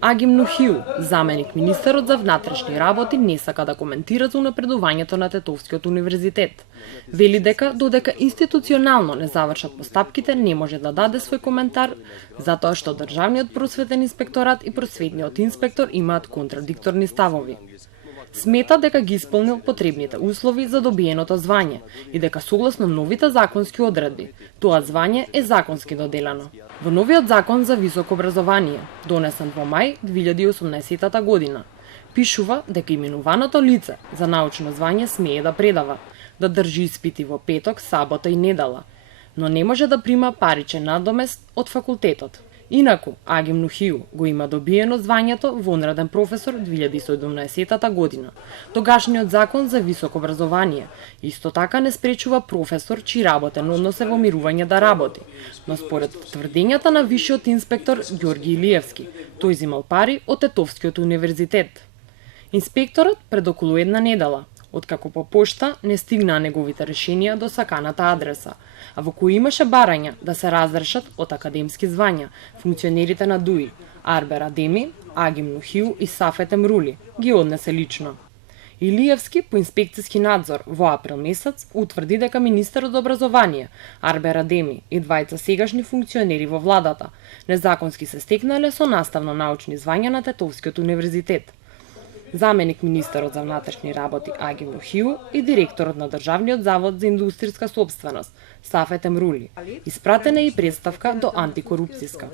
Агим Нухиу, заменик министерот за внатрешни работи, не сака да коментира за унапредувањето на Тетовскиот универзитет. Вели дека додека институционално не завршат постапките, не може да даде свој коментар, затоа што Државниот просветен инспекторат и просветниот инспектор имаат контрадикторни ставови. Смета дека ги исполнил потребните услови за добиеното звање и дека согласно новите законски одредби, тоа звање е законски доделено. Во новиот закон за високо образование, донесен во мај 2018 година, пишува дека именуваното лице за научно звање смее да предава, да држи испити во петок, сабота и недела, но не може да прима паричен надомест од факултетот. Инаку, Агим Нухиу го има добиено звањето вонреден професор 2017 година. Тогашниот закон за високо образование исто така не спречува професор чиј работен однос е во мирување да работи, но според тврдењата на висшиот инспектор Ѓорги Илиевски, тој земал пари од Тетовскиот универзитет. Инспекторот пред околу една недела, откако по пошта не стигнаа неговите решенија до саканата адреса, а во кои имаше барања да се разрешат од академски звања функционерите на ДУИ, Арбер Адеми, Агим Нухиу и Сафет Емрули, ги однесе лично. Илиевски по инспекцијски надзор во април месец утврди дека министерот за образование, Арбер Адеми и двајца сегашни функционери во владата незаконски се стекнале со наставно-научни звања на Тетовскиот универзитет. Заменик министерот за внатрешни работи Агим Нухиу и директорот на Државниот завод за индустријска сопственост Сафет Емрули. Испратена е и представка до антикорупцијска.